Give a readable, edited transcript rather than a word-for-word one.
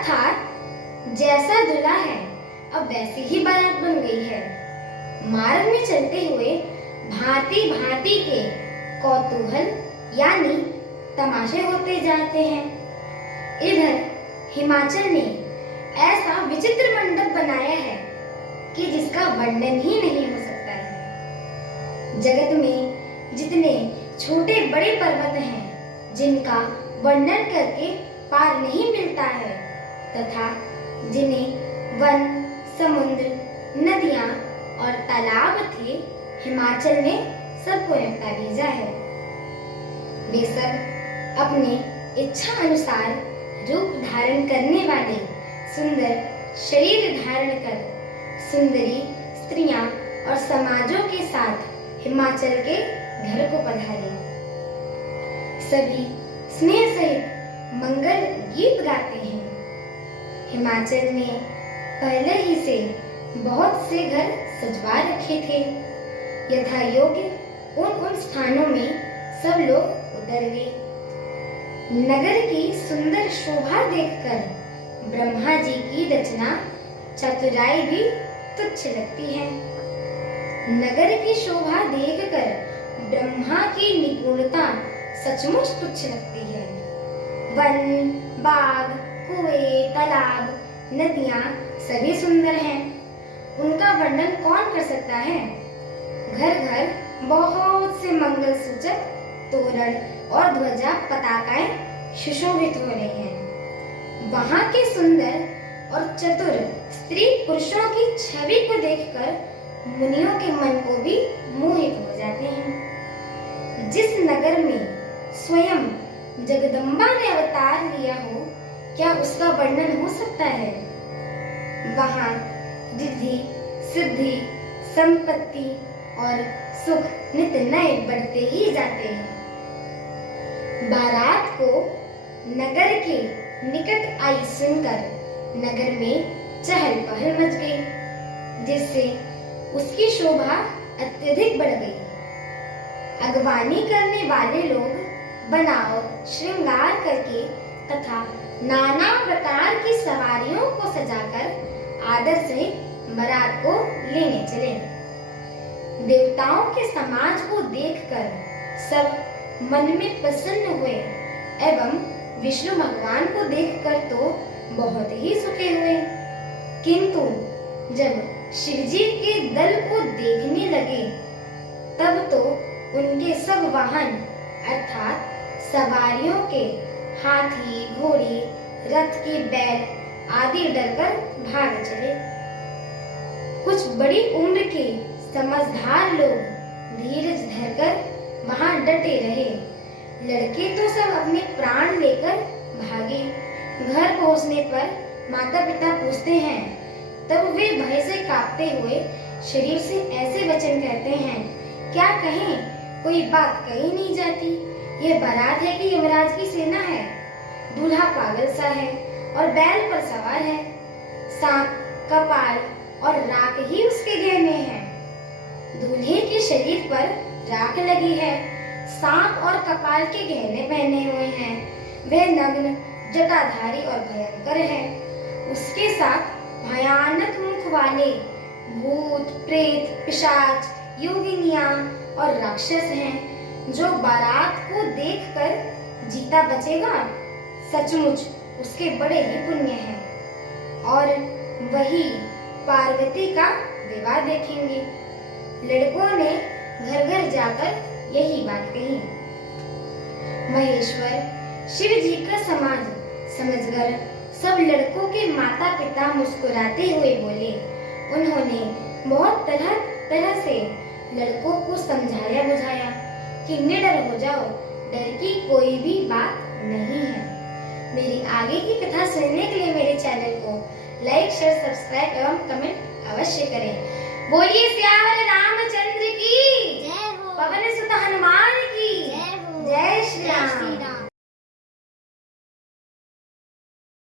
अर्थात जैसा दूल्हा है अब वैसी ही बारात बन गई है। मार्ग में चलते हुए भांति भांति के कौतूहल यानी तमाशे होते जाते हैं। इधर हिमाचल ने ऐसा विचित्र मंडप बनाया है कि जिसका वर्णन ही नहीं हो सकता है। जगत में जितने छोटे बड़े पर्वत हैं जिनका वर्णन करके पार नहीं मिलता है, तथा जिन्हें वन, समुद्र, नदियां और तालाब थे, हिमाचल ने सबको निपटा भेजा है। वे सब अपने इच्छा अनुसार रूप धारण करने वाले सुंदर शरीर धारण कर सुंदरी स्त्रियां और समाजों के साथ हिमाचल के घर को पधारे। सभी स्नेह सहित मंगल गीत गाते हैं। हिमाचल ने पहले ही से बहुत से घर सजवा रखे थे। यथा योग्य उन स्थानों में सब लोग उतर गए। नगर की सुंदर शोभा देखकर ब्रह्मा जी की रचना चतुराई भी तुच्छ लगती है। नगर की शोभा देखकर ब्रह्मा की निपुणता सचमुच तुच्छ लगती है। वन, बाग, कुएं, तालाब, नदियां सभी सुंदर हैं। उनका वर्णन कौन कर सकता है? घर घर बहुत से मंगल सूचक तोरण और ध्वजा पताकाएं सुशोभित हो रही हैं। वहां के सुंदर और चतुर स्त्री पुरुषों की छवि को देखकर मुनियों के मन को भी मोहित हो जाते हैं। जिस नगर में स्वयं जगदम्बा ने अवतार लिया हो, क्या उसका वर्णन हो सकता है? वहां रिद्धि, सिद्धि, संपत्ति और सुख नित नए बढ़ते ही जाते हैं। बारात को नगर के निकट आई सुनकर नगर में चहल पहल मच गई, जिससे उसकी शोभा अत्यधिक बढ़ गई। अगवानी करने वाले लोग बनाव श्रृंगार करके तथा नाना प्रकार की सवारियों को सजाकर आदर से बारात को लेने चले। देवताओं के समाज को देखकर सब मन में प्रसन्न हुए एवं विष्णु भगवान को देखकर तो बहुत ही सुखे हुए। किंतु जब शिवजी के दल को देखने लगे, तब तो उनके सब वाहन अर्थात सवारियों के हाथी, घोड़ी, रथ के बैल आदि डरकर भाग चले। कुछ बड़ी उम्र के समझदार लोग धीरज धरकर वहां डटे रहे। लड़के तो सब अपने प्राण लेकर भागे। घर पहुंचने पर माता पिता पूछते हैं, तब वे भय से कांपते हुए शरीर से ऐसे वचन कहते हैं, क्या कहें, कोई बात कही नहीं जाती। ये बारात है कि यमराज की सेना है। दूल्हा पागल सा है और बैल पर सवार है। सांप, कपाल और राख ही उसके गहने हैं। दूल्हे के शरीर पर राख लगी है, सांप और कपाल के गहने पहने हुए हैं। वह नग्न, जटाधारी और भयंकर है। उसके साथ भयानक मुख वाले भूत, प्रेत, पिशाच, योगिनियां और राक्षस हैं। जो बारात को देखकर जीता बचेगा, सचमुच उसके बड़े ही पुण्य हैं। और वही पार्वती का विवाह देखेंगे। लड़कों ने घर घर जाकर यही बात कही। महेश्वर शिव जी का समाज समझकर सब लड़कों के माता पिता मुस्कुराते हुए बोले। उन्होंने बहुत तरह तरह से लड़कों को समझाया बुझाया कि निडर हो जाओ, डर की कोई भी बात नहीं है। मेरी आगे की कथा सुनने के लिए मेरे चैनल को लाइक, शेयर, सब्सक्राइब एवं कमेंट अवश्य करें। बोलिए सियावर रामचंद्र की जय हो, पवन सुत हनुमान की जय हो, जय श्री राम।